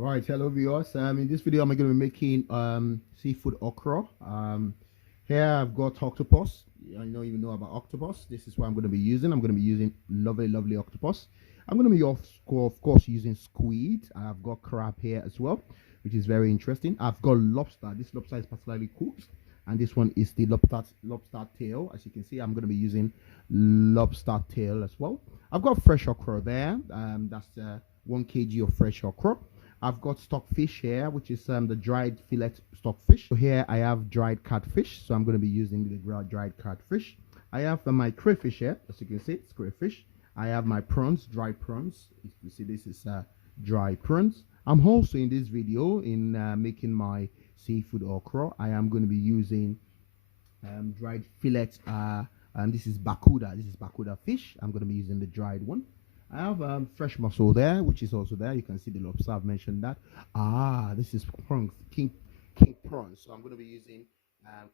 Right, hello viewers. In this video, I'm going to be making seafood okra. Here I've got octopus. I know you know about octopus. This is what I'm going to be using. I'm going to be using lovely octopus. I'm going to be of course using squid. I've got crab here as well, which is very interesting. I've got lobster. This lobster is particularly cooked, and this one is the lobster tail. As you can see, I'm going to be using lobster tail as well. I've got fresh okra there. That's 1 kg of fresh okra. I've got stockfish here, which is the dried fillet stockfish. So here I have dried catfish, so I'm going to be using the dried catfish. I have my crayfish here, as you can see, it's crayfish. I have my prawns, dried prawns. You see, this is dried prawns. I'm also in this video in making my seafood okra. I am going to be using dried fillet. And this is bakuda. This is bakuda fish. I'm going to be using the dried one. I have fresh mussel there, which is also there. You can see the lobster. I've mentioned that. This is prawns, king prawns. So I'm going to be using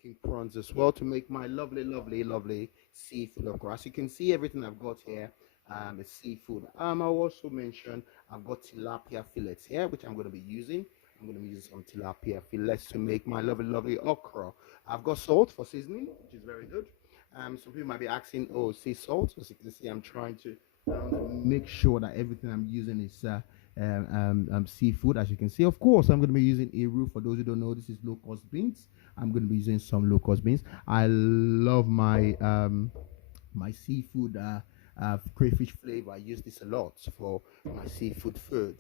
king prawns as well to make my lovely seafood okra. As you can see, everything I've got here is seafood. I'll also mention I've got tilapia fillets here, which I'm going to be using. I'm going to be using some tilapia fillets to make my lovely okra. I've got salt for seasoning, which is very good. Some people might be asking, oh, sea salt. As you can see, I'm trying to make sure that everything I'm using is seafood. As you can see, of course, I'm going to be using eru. For those who don't know, this is low-cost beans. I'm going to be using some low-cost beans. I love my my seafood crayfish flavor. I use this a lot for my seafood food.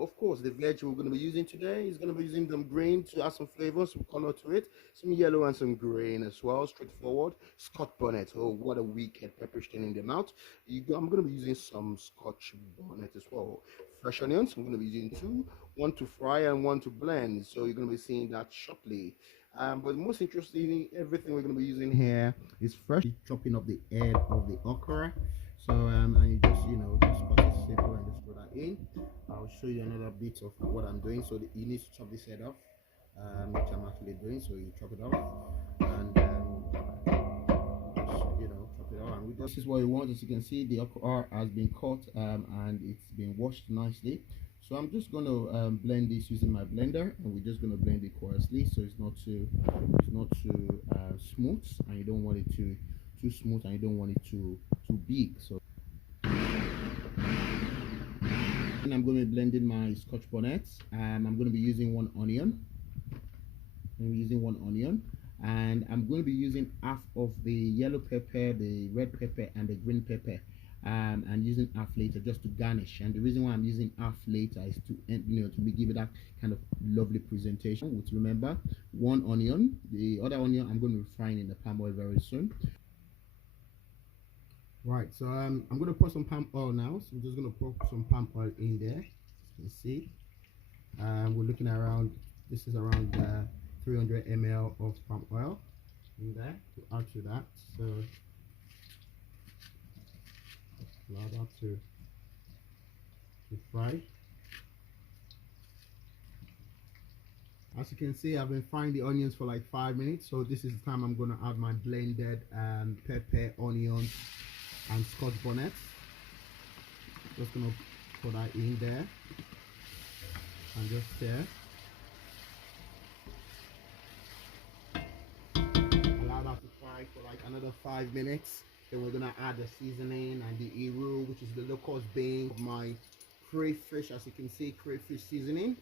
Of course, the veg we're going to be using today is going to be using some green to add some flavor, some color to it, some yellow and some green as well. Straightforward. Scotch bonnet. Oh, what a wicked pepper stain in the mouth. I'm going to be using some Scotch bonnet as well. Fresh onions. I'm going to be using two, one to fry and one to blend. So you're going to be seeing that shortly. But most interesting, everything we're going to be using here is fresh. Chopping up the head of the okra. So and you just just cut it simple and just throw that in. I'll show you another bit of what I'm doing. So you need to chop this head off, which I'm actually doing. So you chop it off and just chop it off. And this is what you want. As you can see, the okra has been cut and it's been washed nicely. So I'm just going to blend this using my blender, and we're just going to blend it coarsely, so it's not too smooth, and you don't want it too smooth, and you don't want it too big. So and I'm going to be blending my Scotch bonnet, and I'm going to be using one onion. And I'm going to be using half of the yellow pepper, the red pepper, and the green pepper. And using half later just to garnish. And the reason why I'm using half later is to give it that kind of lovely presentation. Which, remember, one onion. The other onion I'm going to be frying in the palm oil very soon. Right, so I'm going to put some palm oil now. So I'm just going to put some palm oil in there. You see, we're looking around. This is around 300 ml of palm oil in there to add to that. So allow that to fry. As you can see, I've been frying the onions for like 5 minutes, so this is the time I'm going to add my blended pepper, onions, and Scotch bonnet. Just going to put that in there and just stir. Allow that to fry for like another 5 minutes. Then we're gonna add the seasoning and the eru, which is the low-cost bean of my crayfish. As you can see, crayfish seasoning.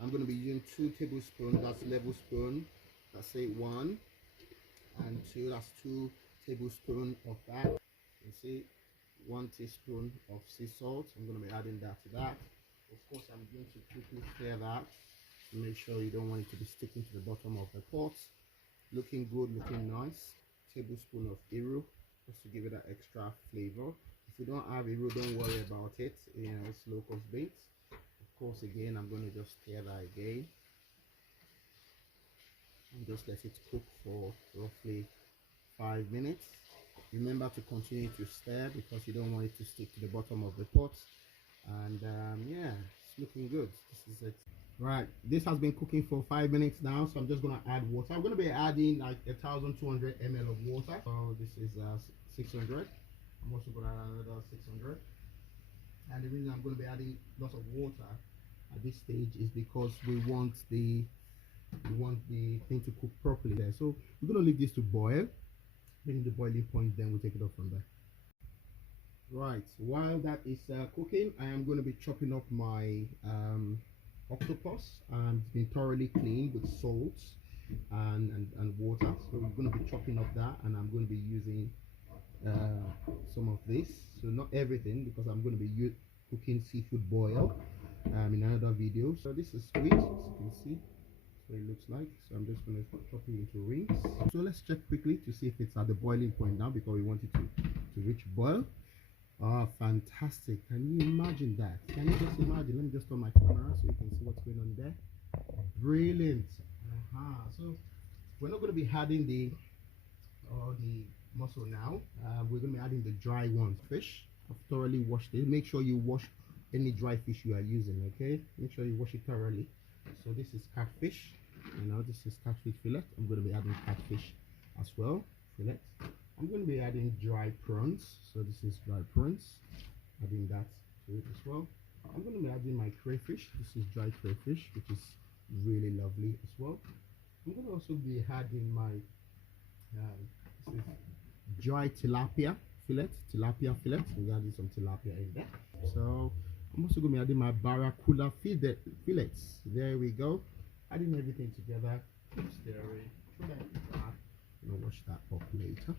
I'm gonna be using 2 tablespoons. That's level spoon. That's 1 and 2. That's 2 tablespoons of that. You see, 1 teaspoon of sea salt. I'm gonna be adding that to that. Of course, I'm going to quickly clear that to make sure you don't want it to be sticking to the bottom of the pot. Looking good, looking nice. Tablespoon of eru, just to give it that extra flavor. If you don't have eru, don't worry about it. It's low-cost bait. Of course, again, I'm going to just stir that again and just let it cook for roughly 5 minutes. Remember to continue to stir because you don't want it to stick to the bottom of the pot. And yeah, it's looking good. This is it. Right, this has been cooking for 5 minutes now, so I'm just going to add water. I'm going to be adding like 1,200 ml of water. So this is 600. I'm also going to add another 600. And the reason I'm going to be adding lots of water at this stage is because we want the thing to cook properly there. So we're going to leave this to boil. Bring the boiling point, then we'll take it off from there. Right, while that is cooking, I am going to be chopping up my octopus, and it's been thoroughly cleaned with salt and water. So we're going to be chopping up that, and I'm going to be using some of this, so not everything, because I'm going to be cooking seafood boil in another video. So this is sweet, as you can see. That's what it looks like. So I'm just going to chop it into rings. So let's check quickly to see if it's at the boiling point now, because we want it to reach boil. Oh, fantastic. Can you imagine that? Can you just imagine? Let me just turn my camera so you can see what's going on there. Brilliant. So we're not going to be adding the mussel now. We're going to be adding the dry ones. Fish, I've thoroughly washed it. Make sure you wash any dry fish you are using, okay? Make sure you wash it thoroughly. So this is catfish. This is catfish fillet. I'm going to be adding catfish as well, fillet. I'm going to be adding dry prawns. So this is dry prawns. Adding that to it as well. I'm going to be adding my crayfish. This is dry crayfish, which is really lovely as well. I'm going to also be adding my this is dry tilapia fillet. We're adding some tilapia in there. So I'm also going to be adding my barracuda fillets. There we go. Adding everything together. Keep stirring. Wash that up later.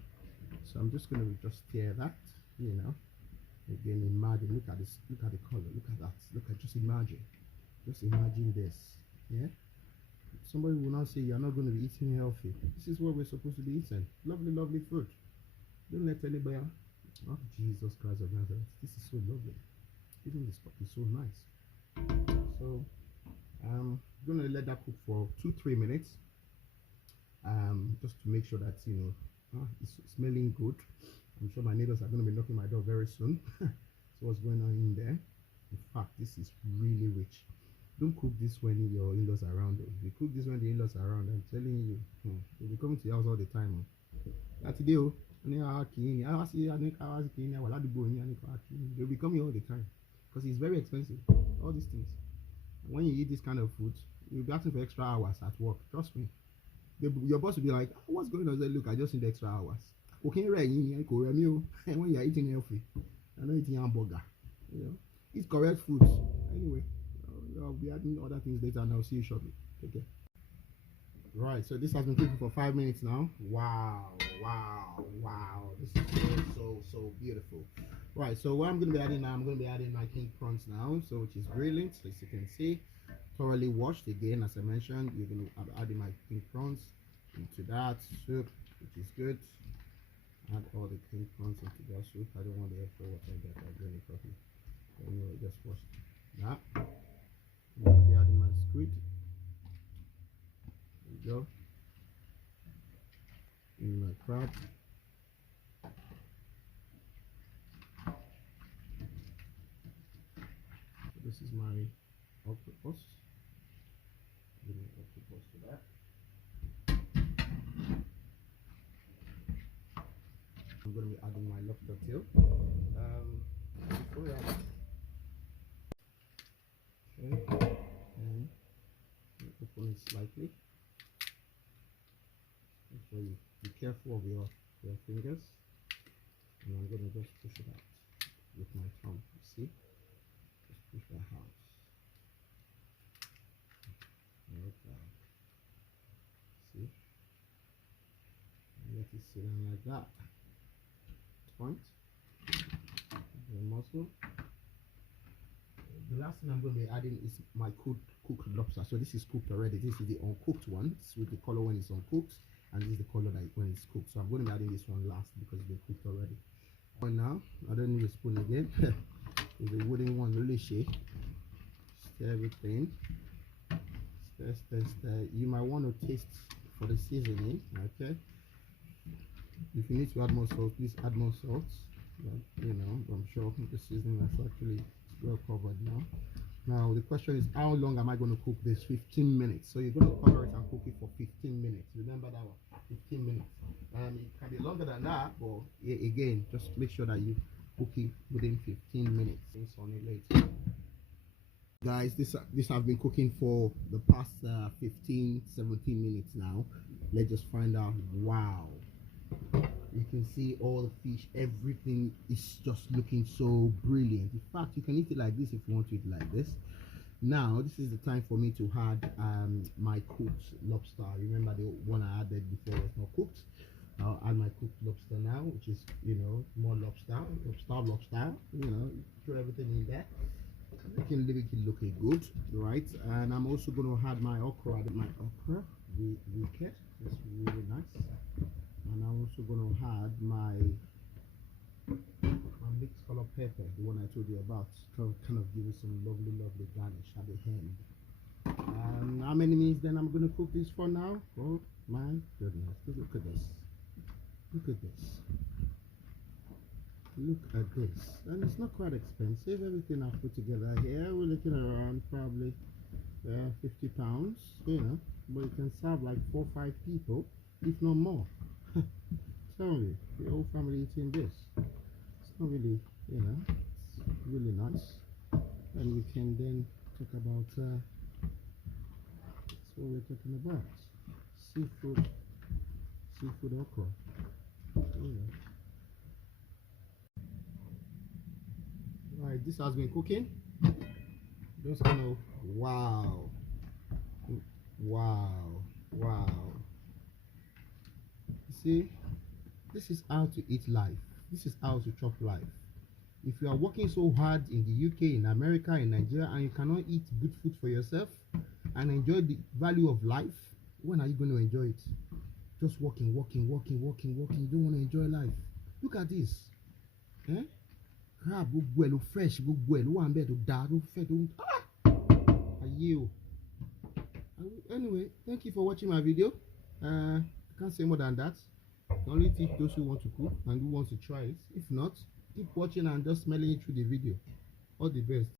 So I'm just going to just stir that. Again, imagine. Look at this. Look at the color. Look at that. Just imagine this. Yeah. Somebody will now say you're not going to be eating healthy. This is what we're supposed to be eating. Lovely food. Don't let anybody. Oh, Jesus Christ of Nazareth. This is so lovely. Even the stock is so nice. So I'm going to let that cook for 2-3 minutes. Just to make sure that it's smelling good. I'm sure my neighbors are going to be knocking my door very soon. So what's going on in there? In fact, this is really rich. Don't cook this when your in-laws are around. If you cook this when the in-laws are around, I'm telling you, they'll be coming to your house all the time. They'll be coming all the time because it's very expensive. All these things. When you eat this kind of food, you'll be asking for extra hours at work. Trust me. Your boss will be like, what's going on? I say, look, I just need extra hours. When you're eating healthy, you're not eating hamburger. Eat correct foods. Anyway, I'll be adding other things later, and I'll see you shortly. Take care. Right, so this has been cooking for 5 minutes now. Wow. This is so beautiful. Right, so what I'm going to be adding now, I'm going to be adding my king prawns now, so which is brilliant, as you can see. Thoroughly washed again, as I mentioned. You're going to be adding my king prawns into that soup, which is good. Add all the king prawns into that soup. I don't want the extra water in there. I'm doing it properly. Anyway, just wash that. I'm going to be adding my squid. There we go. And my crab. So this is my octopus. Give me octopus for that. I'm going to be adding my lobster tail. Before that, okay, and open it slightly. Make sure you be careful of your fingers. And I'm going to just push it out with my thumb. You see? Just push that out. Okay. See? And let it sit down like that. Point. The mussel. The last thing I'm going to be adding is my cooked lobster. So this is cooked already. This is the uncooked one. This is with the color when it's uncooked, and this is the color that when it's cooked. So I'm going to be adding this one last because it's been cooked already. But now I don't need a spoon again. It's a wooden one, really shake. Stir everything. Stir. You might want to taste for the seasoning. Okay. If you need to add more salt, please add more salt. But, I'm sure the seasoning is actually well covered now. Now the question is, how long am I going to cook this? 15 minutes. So you're going to cover it and cook it for 15 minutes. Remember that one, 15 minutes. It can be longer than that, but again, just make sure that you cook it within 15 minutes. Things on it later. Guys, this I've been cooking for the past 15 17 minutes now. Let's just find out. Wow, you can see all the fish, everything is just looking so brilliant. In fact, you can eat it like this if you want to eat it like this. Now this is the time for me to add my cooked lobster. Remember the one I added before was not cooked. I'll add my cooked lobster now, which is, you know, more lobster, you know, throw everything in there, making it looking good, right? And I'm also going to add my okra. Wicked, that's really nice. And I'm also going to add my mixed color pepper, the one I told you about, kind of give it some lovely garnish at the end. And how many minutes then I'm going to cook this for now? Oh my goodness, look at this. Look at this. Look at this. And it's not quite expensive. Everything I've put together here, we're looking around probably 50 pounds, you know, but you can serve like 4 or 5 people, if not more. Tell me, the whole family eating this. It's not really, you know, it's really nice. And we can then talk about that's what we're talking about. Seafood okra. Right, this has been cooking. Just kind of wow. You see, this is how to eat life. This is how to chop life. If you are working so hard in the UK, in America, in Nigeria, and you cannot eat good food for yourself and enjoy the value of life, when are you going to enjoy it? Just working. You don't want to enjoy life. Look at this. Eh? Crab, go fresh, go one bed to dad, you. Anyway, thank you for watching my video. I can't say more than that. Only teach those who want to cook and who wants to try it. If not, keep watching and just smelling it through the video. All the best.